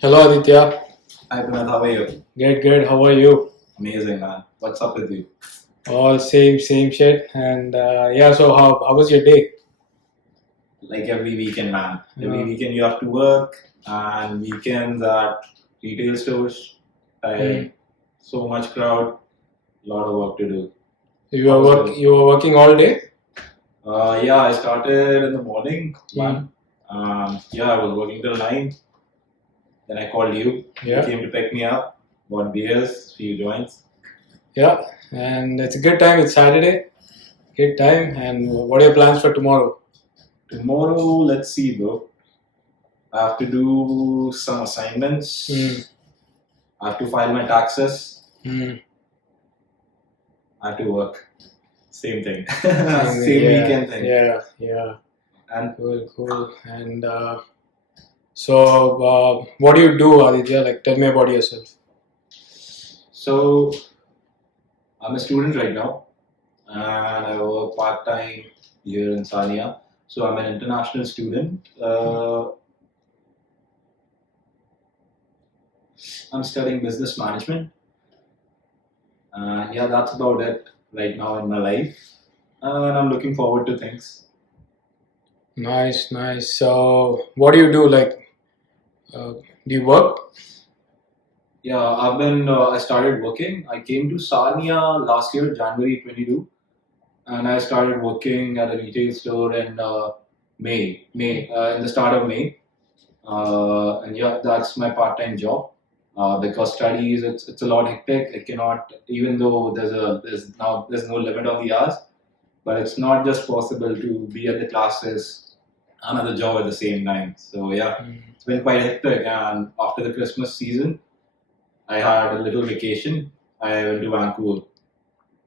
Hello Aditya. Hi Pranath, how are you? Good, good. How are you? Amazing, man. What's up with you? All same shit. And yeah, so how was your day? Like every weekend, man. Every Uh, weekend you have to work, and weekends at retail stores. hmm. Tiring. So much crowd, lot of work to do. You How are was yours? you were working all day? Yeah, I started in the morning, Hmm. one. Yeah, I was working till 9. Then I called you. You Yeah, came to pick me up, bought beers, few joints. yeah. And it's a good time. It's Saturday. Good time. And what are your plans for tomorrow? Tomorrow, let's see, bro. I have to do some Hmm. assignments. I have to file my taxes. Hmm. I have to work. Same thing. Same thing. Same Yeah, weekend thing. yeah, yeah. And Cool, cool. And what do you do, Aditya? Like, tell me about yourself. so I'm a student right now, and I work part time here in Sania. So I'm an international student. I'm studying business management, and yeah, that's about it right now in my life. And I'm looking forward to things. Nice, nice. So, what do you do? Like, do you work? Yeah, I started working. I came to Sania last year, January 22, and I started working at a retail store in in the start of May. And yeah, that's my part-time job. Because studies, it's a lot hectic. I cannot, even though there's no limit on the hours, but it's not just possible to be at the classes, another job at the same time. So yeah, Mm. it's been quite hectic. And after the Christmas season, I had a little vacation. I went to Vancouver.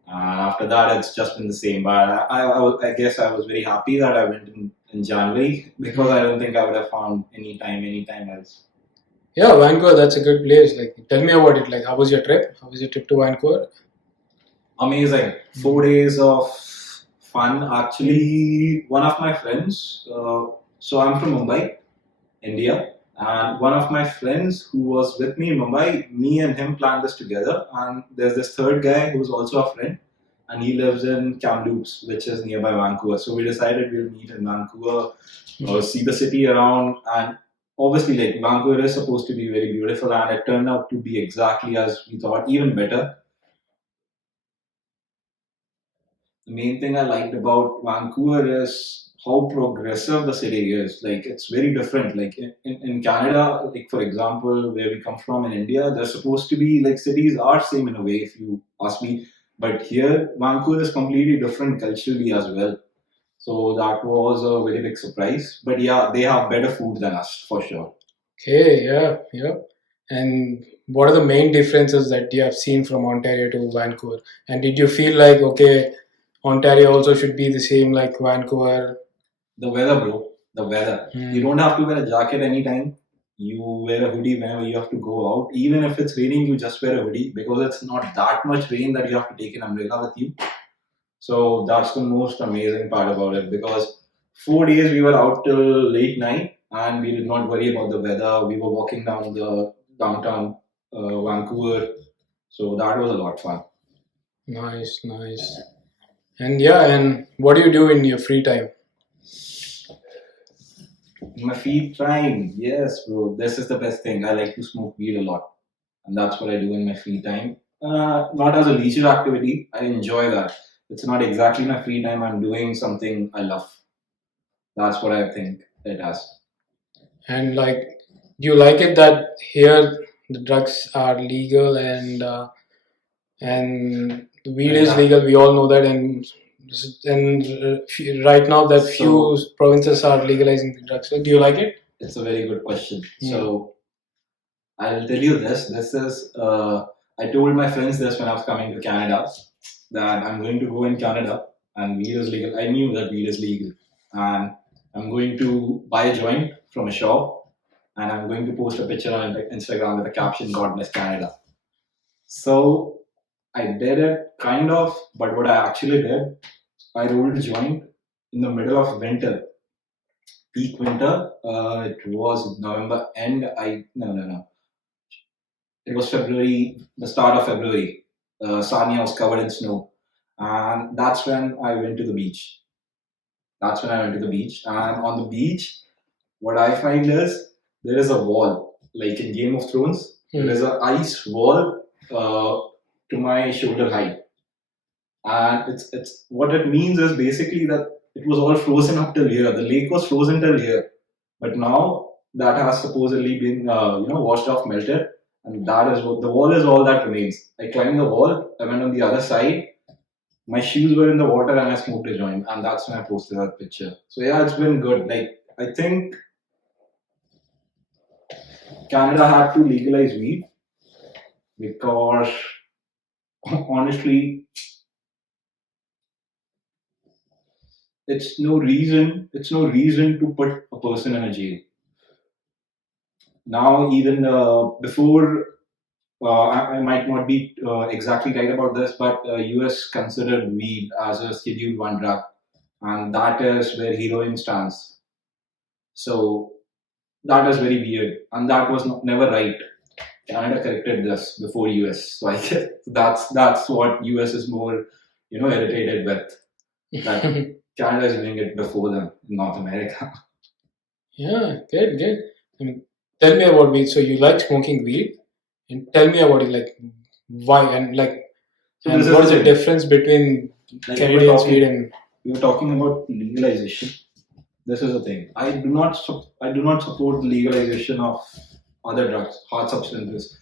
After that, it's just been the same. But I guess I was very happy that I went in January because I don't think I would have found anytime else. Yeah, Vancouver, that's a good place. Like, tell me about it. Like, how was your trip? How was your trip to Vancouver? Amazing. 4 days of fun. Actually, one of my friends, so I'm from Mumbai, India, and one of my friends who was with me in Mumbai, me and him planned this together. And there's this third guy who's also a friend, and he lives in Kamloops, which is nearby Vancouver. So we decided we'll meet in Vancouver, see the city around, and obviously, like Vancouver is supposed to be very beautiful, and it turned out to be exactly as we thought, even better. The main thing I liked about Vancouver is how progressive the city is. Like it's very different. Like in Canada, like for example, where we come from in India, they're supposed to be like cities are same in a way if you ask me. But here, Vancouver is completely different culturally as well. So that was a very big surprise. But yeah, they have better food than us for sure. Okay, yeah, yeah. And what are the main differences that you have seen from Ontario to Vancouver? And did you feel like, okay, Ontario also should be the same like Vancouver? The weather, bro. The weather. You Hmm. don't have to wear a jacket anytime. You wear a hoodie whenever you have to go out. Even if it's raining, you just wear a hoodie because it's not that much rain that you have to take an umbrella with you. So that's the most amazing part about it because 4 days we were out till late night and we did not worry about the weather. We were walking down the downtown Vancouver. So that was a lot of fun. Nice, nice. And yeah, and what do you do in your free time? My free time, yes, bro. This is the best thing. I like to smoke weed a lot, and that's what I do in my free time. Not as a leisure activity. I enjoy that. It's not exactly my free time. I'm doing something I love. That's what I think it has. And like, do you like it that here the drugs are legal and weed is Exactly. legal? We all know that, right now that few So provinces are legalizing the drugs. So do you like it? it's a very good question. Hmm. So I'll tell you this. This is I told my friends this when I was coming to Canada that I'm going to go in Canada and weed is legal. I knew that weed is legal, and I'm going to buy a joint from a shop, and I'm going to post a picture on Instagram with a caption "God bless Canada." So I did it kind of, but what I actually did, I rolled a joint in the middle of winter peak winter. It was November end. I no no no. It was February, the start of February. Sanya was covered in snow, and that's when I went to the beach. That's when I went to the beach, and on the beach, what I find is there is a wall, like in Game of Thrones. There is an ice wall to my shoulder height, and it's what it means is basically that it was all frozen up till here. The lake was frozen till here, but now that has supposedly been washed off, melted, and that is what the wall is all that remains. I climbed the wall. I went on the other side. My shoes were in the water, and I smoked a joint, and that's when I posted that picture. So yeah, it's been good. Like I think Canada had to legalize weed because honestly, it's no reason to put a person in a jail. Now, even before, I might not be exactly right about this, but US considered weed as a Schedule 1 drug, and that is where heroin stands. So that is very weird, and that was never right. Canada corrected this before US, so I guess that's what US is more, irritated with, that Canada is doing it before them in North America. Yeah, good, good. I mean, tell me about weed. So you like smoking weed, and tell me about it. Like, why and like, So this and is what the is the thing. difference between Like Canadian weed and? we were talking about legalization. This is the thing. I do not support the legalization of other drugs, hard substances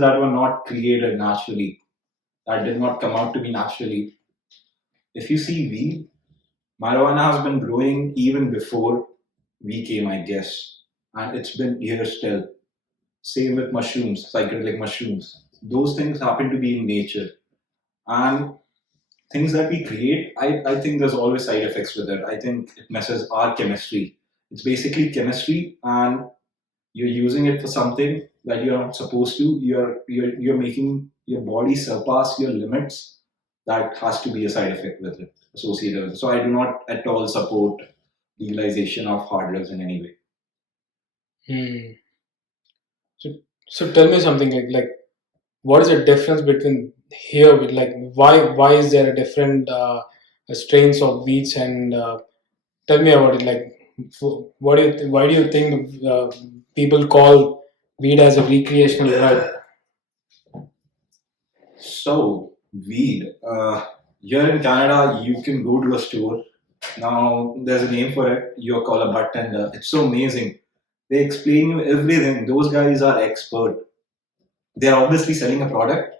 that were not created naturally, that did not come out to be naturally. If you see weed, marijuana has been growing even before we came, I guess, and it's been here still. Same with mushrooms, psychedelic mushrooms. Those things happen to be in nature, and things that we create, I think there's always side effects with it. I think it messes our chemistry. It's basically chemistry, and you're using it for something that you're not supposed to. You're making your body surpass your limits. That has to be a side effect with it, associated with it. So I do not at all support legalization of hard drugs in any way. Hmm. So, so tell me something like what is the difference between here with like why is there a different strains of weeds and tell me about it. Like, what do why do you think people call weed as a recreational drug? So weed. Here in Canada, you can go to a store. Now there's a name for it. You're called a bartender. It's so amazing. They explain you everything. Those guys are expert. They're obviously selling a product,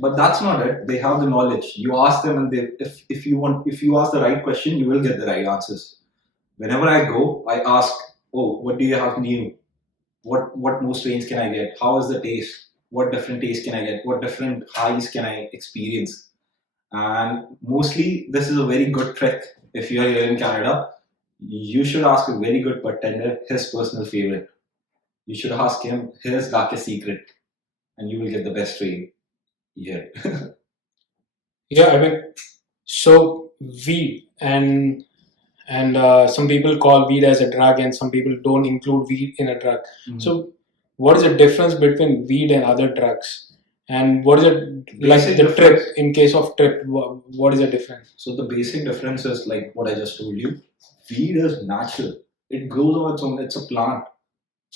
but that's not it. They have the knowledge. You ask them, and if you ask the right question, you will get the right answers. Whenever I go, I ask, "Oh, what do you have new? What more strains can I get? How is the taste? What different taste can I get? What different highs can I experience?" And mostly, this is a very good trick. If you are here in Canada, you should ask a very good bartender his personal favorite. You should ask him his darkest secret, and you will get the best strain here. Yeah, I mean, so weed and some people call weed as a drug, and some people don't include weed in a drug. Mhm. So, what is the difference between weed and other drugs? And what is it like Basic the trip? difference. In case of trip, what is the difference? So the basic difference is like what I just told you. Weed is natural. It grows on its own. It's a plant.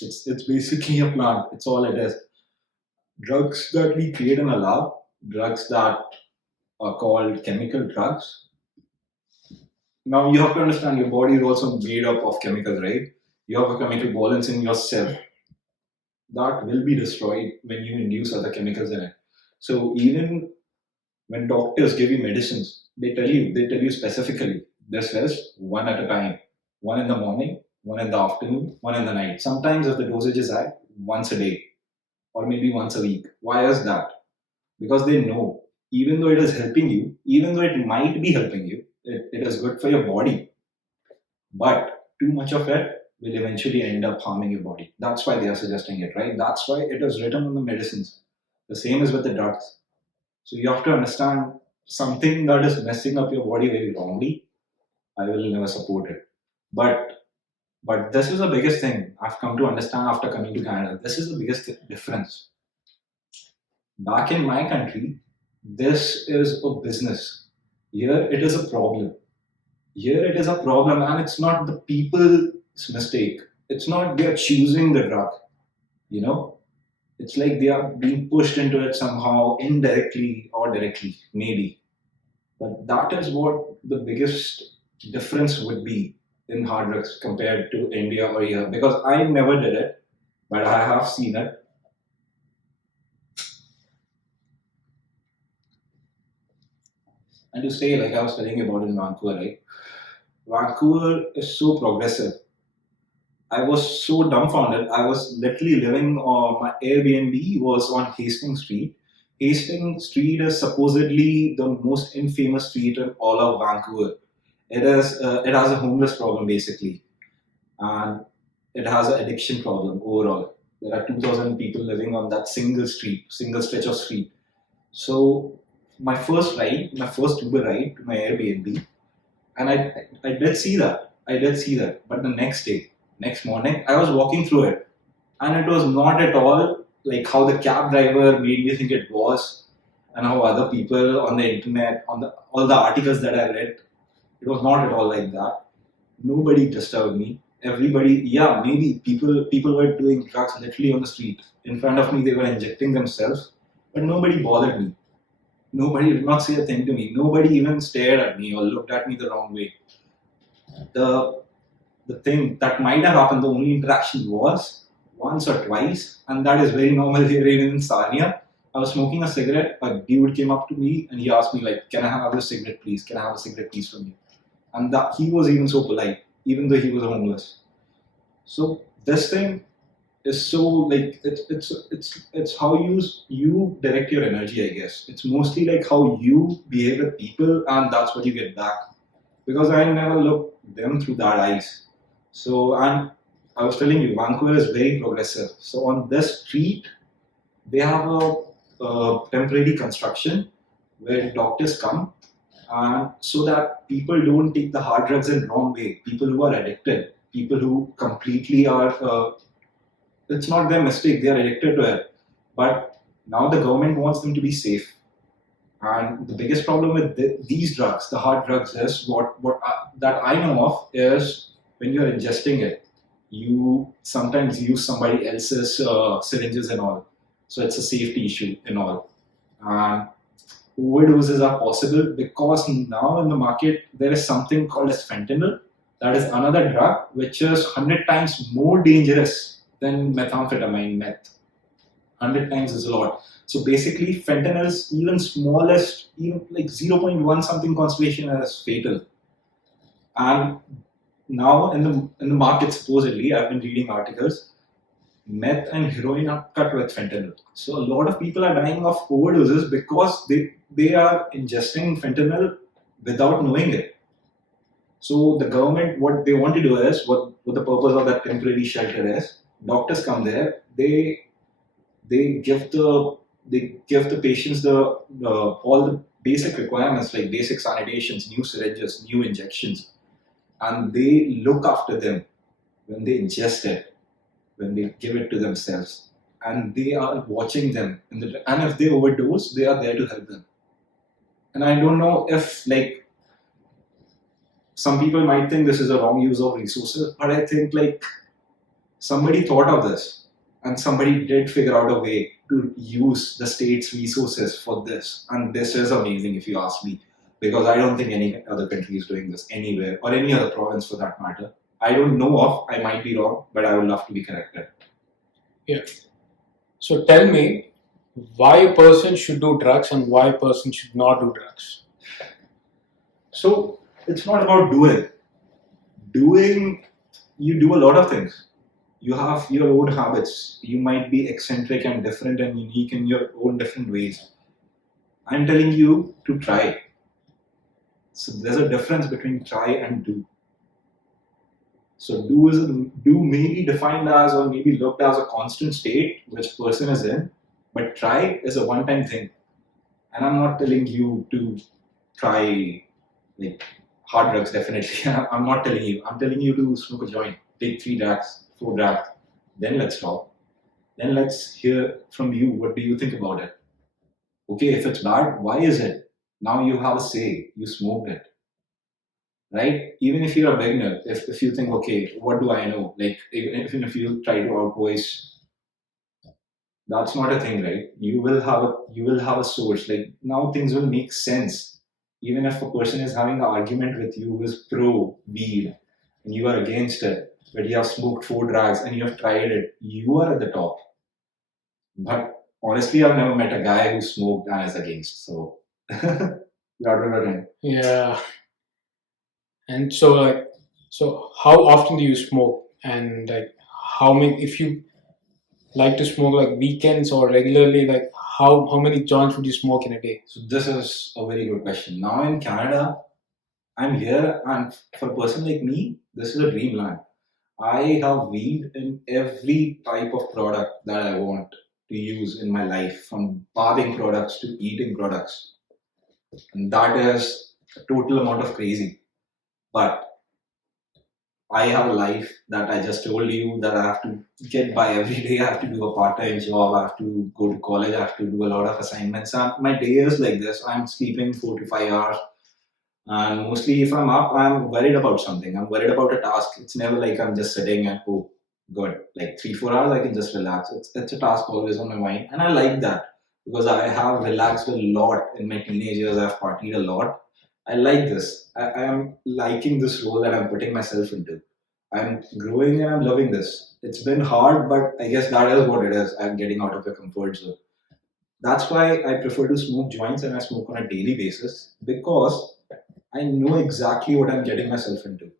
It's basically a plant. It's all it is. Drugs that we create in a lab, drugs that are called chemical drugs. Now you have to understand your body is also made up of chemicals, right? You have a chemical balance in your cell that will be destroyed when you induce other chemicals in it. So even when doctors give you medicines, they tell you specifically this is one at a time, one in the morning, one in the afternoon, one in the night. Sometimes if the dosage is high, once a day or maybe once a week. Why is that? Because they know even though it is helping you, even though it might be helping you, it is good for your body, but too much of it will eventually end up harming your body. That's why they are suggesting it, right? That's why it is written on the medicines. The same is with the drugs. So you have to understand something that is messing up your body very wrongly. I will never support it. But But this is the biggest thing I've come to understand after coming to Canada. This is the biggest difference. Back in my country, this is a business. Here it is a problem. Here it is a problem, and it's not the people's mistake. It's not they're choosing the drug, you know. It's like they are being pushed into it somehow, indirectly or directly, maybe. But that is what the biggest difference would be in hard drugs compared to India or here. Because I never did it, but I have seen it. And to say, like I was telling you about in Vancouver, right? Vancouver is so progressive. I was so dumbfounded. I was literally living on my Airbnb was on Hastings Street. Hastings Street is supposedly the most infamous street in all of Vancouver. It has a homeless problem basically, and it has an addiction problem overall. There are 2,000 people living on that single street, single stretch of street. So my first Uber ride to my Airbnb, and I did see that. I did see that. But the next day, next morning, I was walking through it, and it was not at all like how the cab driver made me think it was, and how other people on the internet, on the all the articles that I read, it was not at all like that. Nobody disturbed me. Everybody, yeah, maybe people were doing drugs literally on the street in front of me. They were injecting themselves, but nobody bothered me. Nobody did not say a thing to me. Nobody even stared at me or looked at me the wrong way. The the thing that might have happened, the only interaction was once or twice, and that is very normal here even in Sarnia. I was smoking a cigarette. A dude came up to me and he asked me like, "Can I have a cigarette, please? Can I have a cigarette, please, from you?" And that he was even so polite, even though he was homeless. So this thing is so like it's how you direct your energy, I guess. It's mostly like how you behave with people, and that's what you get back. Because I never looked them through that eyes. So and I was telling you, Vancouver is very progressive. So on this street, they have a temporary construction where doctors come, and so that people don't take the hard drugs in wrong way. People who are addicted, people who completely are, it's not their mistake. They are addicted to it, but now the government wants them to be safe. And the biggest problem with these drugs, the hard drugs, is what that I know of is when you are ingesting it, you sometimes use somebody else's syringes and all. So it's a safety issue and all. And overdoses are possible because now in the market there is something called as fentanyl. That is another drug which is 100 times more dangerous than methamphetamine, meth. 100 times is a lot. So basically, fentanyl's even smallest, even like zero point 0.1 something concentration is fatal. And now in the market, supposedly, I've been reading articles, meth and heroin are cut with fentanyl. So a lot of people are dying of overdoses because they are ingesting fentanyl without knowing it. So the government, what they want to do is, what the purpose of that temporary shelter is, doctors come there, they give the patients the all the basic requirements like basic sanitations, new syringes, new injections, and they look after them when they ingest it, when they give it to themselves, and they are watching them. And if they overdose, they are there to help them. And I don't know if like some people might think this is a wrong use of resources, but I think like somebody thought of this and somebody did figure out a way to use the state's resources for this. And this is amazing if you ask me, because I don't think any other country is doing this anywhere or any other province for that matter. I don't know of, I might be wrong, but I would love to be corrected. Yeah. So tell me why a person should do drugs and why a person should not do drugs. So it's not about doing. Doing, you do a lot of things. You have your own habits. You might be eccentric and different and unique in your own different ways. I'm telling you to try. So there's a difference between try and do. So do may be defined as or maybe looked as a constant state which person is in, but try is a one-time thing. And I'm not telling you to try like hard drugs definitely. I'm not telling you. I'm telling you to smoke a joint. take 3 drags, 4 drags, then let's talk. Then let's hear from you. What do you think about it? Okay, if it's bad, why is it? Now you have a say. You smoked it, right? Even if you're a beginner, if you think, okay, what do I know? Like, even if you try to outvoice, that's not a thing, right? You will have a source. Like now things will make sense. Even if a person is having an argument with you who is pro weed and you are against it, but you have smoked 4 drags and you have tried it, you are at the top. But honestly, I've never met a guy who smoked and is against. So that will end. Yeah. And so like, so how often do you smoke? And like, how many? If you like to smoke like weekends or regularly, like how many joints would you smoke in a day? So this is a very good question. Now in Canada, I'm here, and for a person like me, this is a dreamland. I have weed in every type of product that I want to use in my life, from bathing products to eating products. And that is a total amount of crazy. But I have a life that I just told you that I have to get by every day. I have to do a part-time job. I have to go to college. I have to do a lot of assignments. And my day is like this. I'm sleeping 4 to 5 hours. And mostly, if I'm up, I'm worried about something. I'm worried about a task. It's never like I'm just sitting and, oh, good. Like 3, 4 hours, I can just relax. It's a task always on my mind. And I like that because I have relaxed a lot in my teenage years. I've partied a lot. I like this. I am liking this role that I'm putting myself into. I'm growing and I'm loving this. It's been hard, but I guess that is what it is. I'm getting out of a comfort zone. That's why I prefer to smoke joints and I smoke on a daily basis because I know exactly what I'm getting myself into.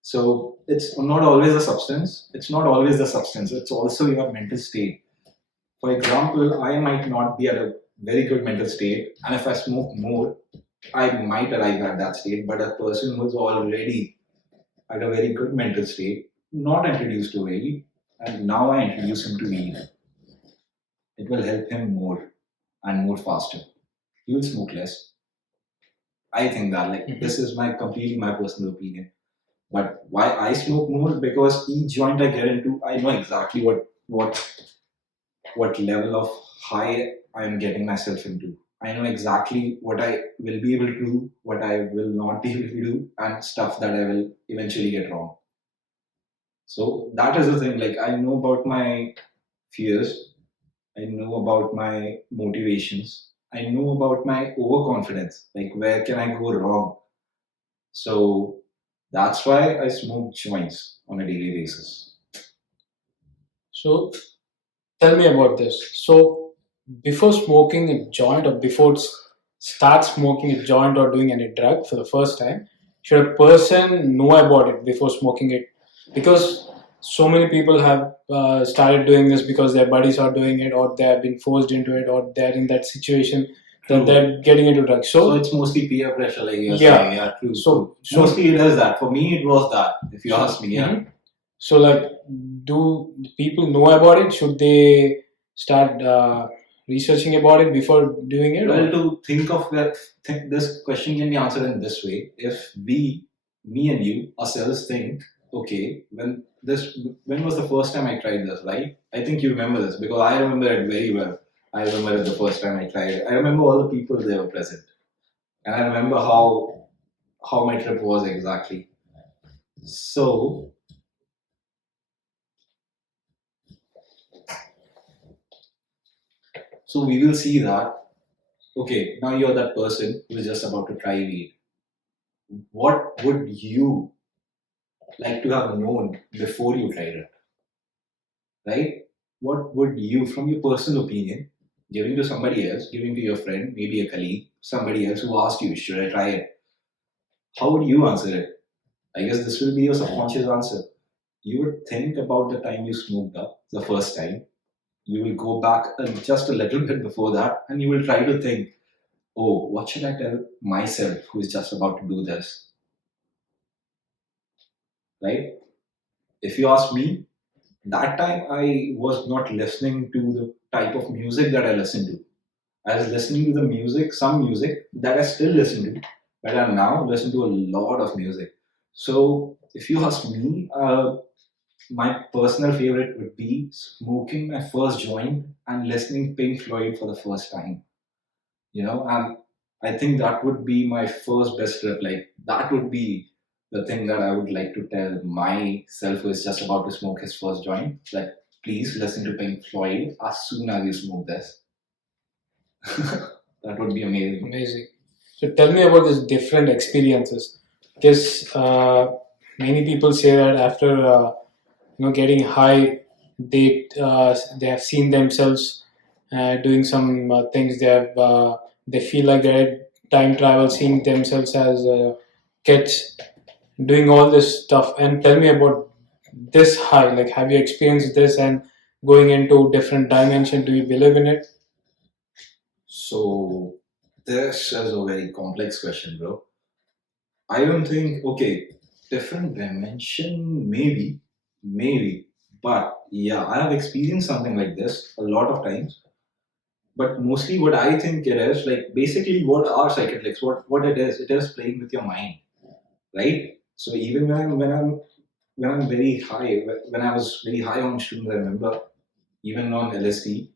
So it's not always a substance. It's not always the substance. It's also your mental state. For example, I might not be at a very good mental state, and if I smoke more, I might arrive at that state. But a person who's already at a very good mental state, not introduced to weed, and now I introduce him to weed, it will help him more and more faster. He will smoke less. I think that this is my completely my personal opinion. But why I smoke more? Because each joint I get into, I know exactly what level of high I am getting myself into. I know exactly what I will be able to do, what I will not be able to do, and stuff that I will eventually get wrong. So that is the thing. Like I know about my fears, I know about my motivations, I know about my overconfidence. Like where can I go wrong? So that's why I smoke joints on a daily basis. So tell me about this. So before smoking a joint or before start smoking a joint or doing any drug for the first time, should a person know about it before smoking it? Because so many people have started doing this because their buddies are doing it or they have been forced into it or they're in that situation that True. they're getting into drugs. So So it's mostly peer pressure, like you're yeah. saying. Yeah, true. So Mostly it is that. For me, it was that. If you ask me, yeah. Mhm. So, like, do people know about it? Should they start researching about it before doing it? Well, Or? to think of that, think this question can be answered in this way. If me and you ourselves think, okay, when was the first time I tried this, right? I think you remember this because I remember it very well. I remember it the first time I tried it. I remember all the people there were present, and I remember how my trip was exactly. So we will see that. Okay, now you're that person who is just about to try weed. What would you like to have known before you tried it, right? What would you, from your personal opinion, giving to somebody else, giving to your friend, maybe a colleague, somebody else who asked you, should I try it? How would you answer it? I guess this will be your subconscious answer. You would think about the time you smoked up the first time. You will go back just a little bit before that and you will try to think, oh, what should I tell myself who is just about to do this, right? If you ask me, that time I was not listening to the type of music that I listened to. I was listening to the music, some music that I still listen to, but I now listen to a lot of music. So if you ask me, my personal favorite would be smoking my first joint and listening Pink Floyd for the first time. And I think that would be my first best trip. Like that would be the thing that I would like to tell myself who is just about to smoke his first joint. Like, please listen to Pink Floyd as soon as you smoke this. That would be amazing. Amazing. So tell me about these different experiences, because many people say that after getting high, they have seen themselves doing some things. They feel like they're time travel, seeing themselves as kids, doing all this stuff. And tell me about this high. Like, have you experienced this and going into different dimension? Do you believe in it? So this is a very complex question, bro. I don't think, okay, different dimension, maybe. But yeah, I have experienced something like this a lot of times. But mostly what I think it is, like basically what are psychedelics? What it is playing with your mind, right? So even when I'm very high, when I was very high on shrooms, I remember even on LSD,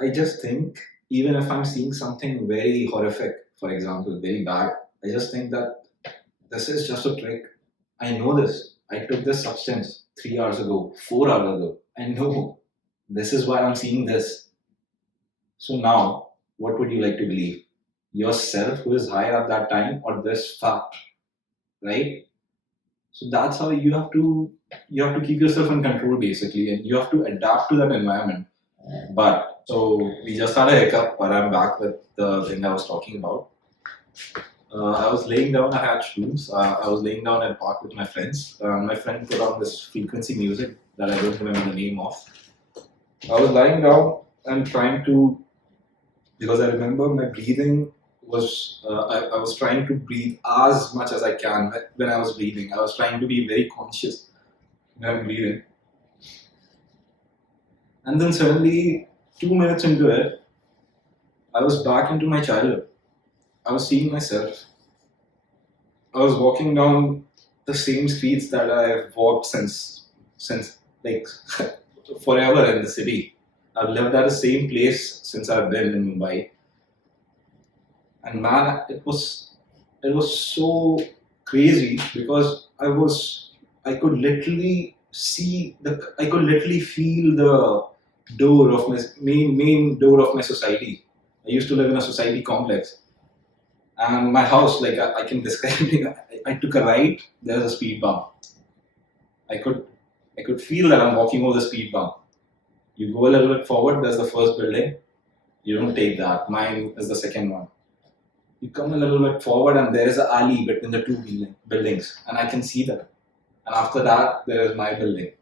I just think even if I'm seeing something very horrific, for example, very bad, I just think that this is just a trick. I know this. I took this substance 3 hours ago, 4 hours ago. I know this is why I'm seeing this. So now, what would you like to believe? Yourself who is high at that time or this fact, right? So that's how you have to keep yourself in control basically, and you have to adapt to that environment. But so we just had a hiccup, but I'm back with the thing I was talking about. I was laying down. I had shrooms. I was laying down at park with my friends. My friend put on this frequency music that I don't remember the name of. I was lying down and trying to, because I remember my breathing was. I was trying to breathe as much as I can when I was breathing. I was trying to be very conscious when I'm breathing. And then suddenly, 2 minutes into it, I was back into my childhood. I was seeing myself. I was walking down the same streets that I've walked since like forever in the city. I've lived at the same place since I've been in Mumbai, and man, it was so crazy because I could literally I could literally feel the door of my main door of my society. I used to live in a society complex, and my house, like I can describe it. I took a right. There's a speed bump. I could I could feel that I'm walking over the speed bump. You go a little bit forward. There's the first building. You don't take that. Mine is the second one. You come a little bit forward, and there is an alley between the two buildings, and I can see that. And after that, there is my building.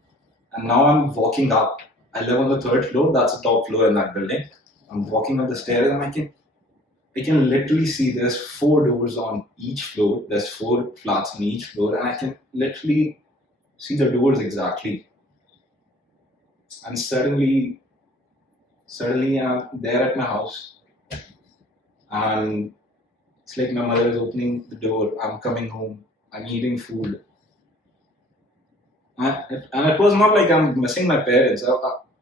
And now I'm walking up. I live on the third floor. That's the top floor in that building. I'm walking up the stairs, and I can literally see there's four doors on each floor. There's four flats on each floor, and I can literally see the doors exactly. And suddenly I'm there at my house, and it's like my mother is opening the door. I'm coming home. I'm eating food, and it was not like I'm missing my parents.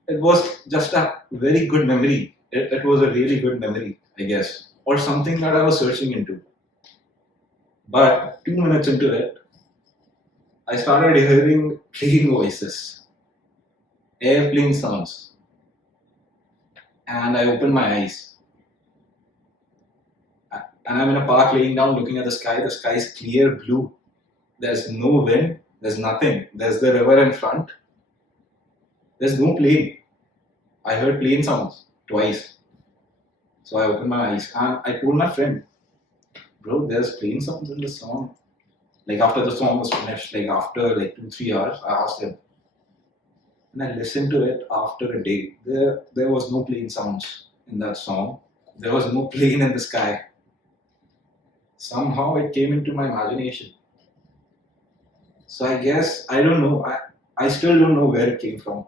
It was just a very good memory. It was a really good memory, I guess, or something that I was searching into. But 2 minutes into it, I started hearing plane voices, airplane sounds, and I opened my eyes. And I'm in a park laying down looking at the sky. The sky is clear blue. There's no wind, there's nothing. There's the river in front. There's no plane. I heard plane sounds twice. So I opened my eyes and I told my friend, bro, there's plane sounds in the song. Like after the song was finished, like after like 2 3 hours, I asked him. And I listened to it after a day. There was no plane sounds in that song. There was no plane in the sky. Somehow it came into my imagination. So I guess I don't know. I still don't know where it came from.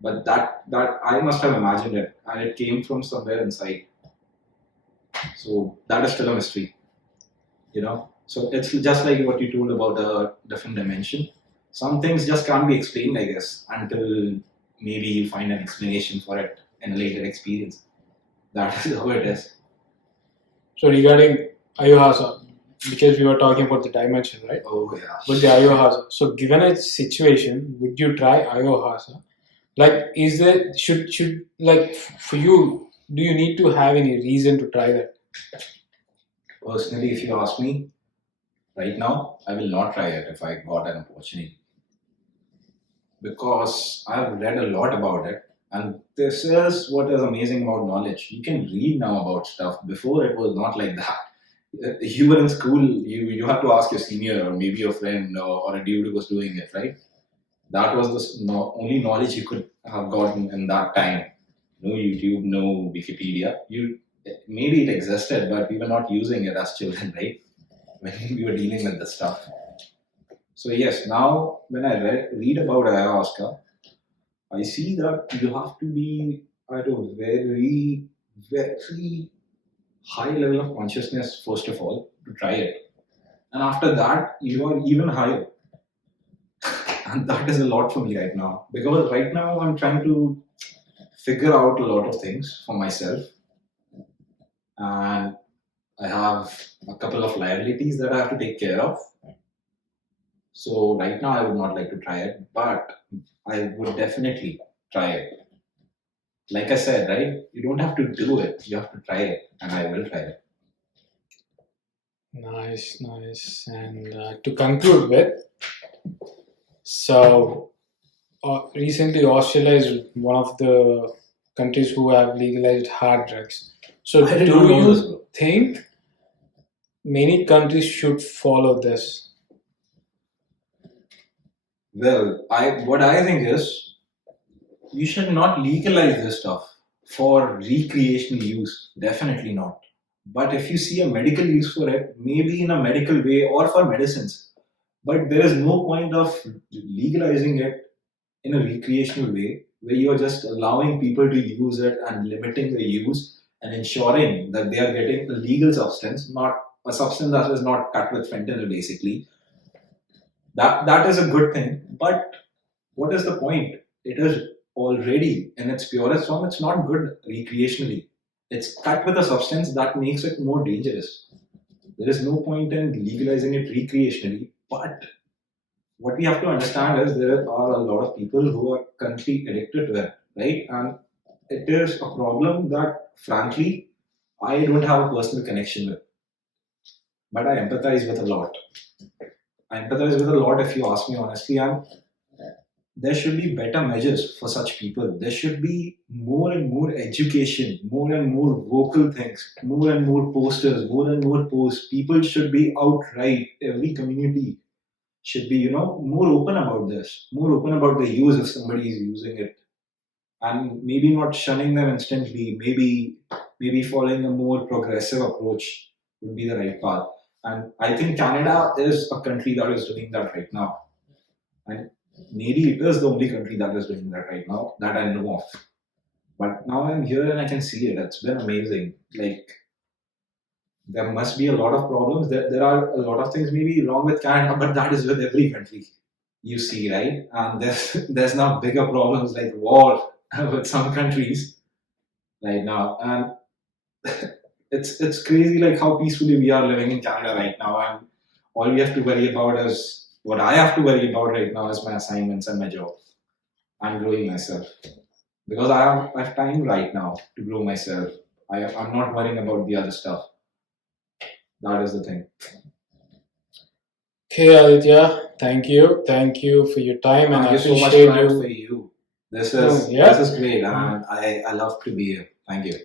But that I must have imagined it and it came from somewhere inside. So that is still a mystery, you know? So it's just like what you told about a different dimension. Some things just can't be explained, I guess, until maybe you find an explanation for it in a later experience. That is how it is. So regarding ayahuasca, because we were talking about the dimension, right? Oh yeah. But the ayahuasca. So given a situation, would you try ayahuasca? Like, is there should like for you? Do you need to have any reason to try that? Personally, if you ask me right now, I will not try it if I got an opportunity, because I've read a lot about it. And this is what is amazing about knowledge. You can read now about stuff. Before it was not like that. You were in school, you have to ask your senior or maybe your friend or a dude who was doing it, right? That was the only knowledge you could have gotten in that time. No YouTube, no Wikipedia. You maybe it existed, but we were not using it as children, right? When we were dealing with the stuff. So yes, now when I read about ayahuasca, I see that you have to be at a very, very high level of consciousness, first of all, to try it. And after that, you are even higher. And that is a lot for me right now. Because right now, I'm trying to figure out a lot of things for myself. And I have a couple of liabilities that I have to take care of. So right now, I would not like to try it, but I would definitely try it. Like I said, right? You don't have to do it. You have to try it, and I will try it. Nice, nice. And to conclude with, so recently Australia is one of the countries who have legalized hard drugs. So I did do not know this, you bro. think many countries should follow this? Well, what I think is you should not legalize this stuff for recreational use. Definitely not. But if you see a medical use for it, maybe in a medical way or for medicines. But there is no point of legalizing it in a recreational way where you are just allowing people to use it and limiting the use and ensuring that they are getting a legal substance, not a substance that is not cut with fentanyl basically. That is a good thing. But what is the point? It is already in its purest form, it's not good recreationally. It's cut with a substance that makes it more dangerous. There is no point in legalizing it recreationally. But what we have to understand is there are a lot of people who are currently addicted to it, right? And it is a problem that, frankly, I don't have a personal connection with, but I empathize with a lot. I empathize with a lot if you ask me honestly, and there should be better measures for such people. There should be more and more education, more and more vocal things, more and more posters, more and more posts. People should be outright, every community should be, more open about this, more open about the use if somebody is using it. And maybe not shunning them instantly, maybe following a more progressive approach would be the right path. And I think Canada is a country that is doing that right now. And maybe it is the only country that is doing that right now that I know of. But now I'm here and I can see it. It's been amazing. Like, there must be a lot of problems. There are a lot of things maybe wrong with Canada, but that is with every country you see, right? And there's now bigger problems like war with some countries right now. And it's crazy like how peacefully we are living in Canada right now. And all we have to worry about is what I have to worry about right now is my assignments and my job. I'm growing myself because I have time right now to grow myself. I'm not worrying about the other stuff. That is the thing. Okay, Aditya, thank you for your time, and Thank I you so much, appreciate Clive, for you. you. This Oh, is yeah. this is great, and I love to be here. Thank you.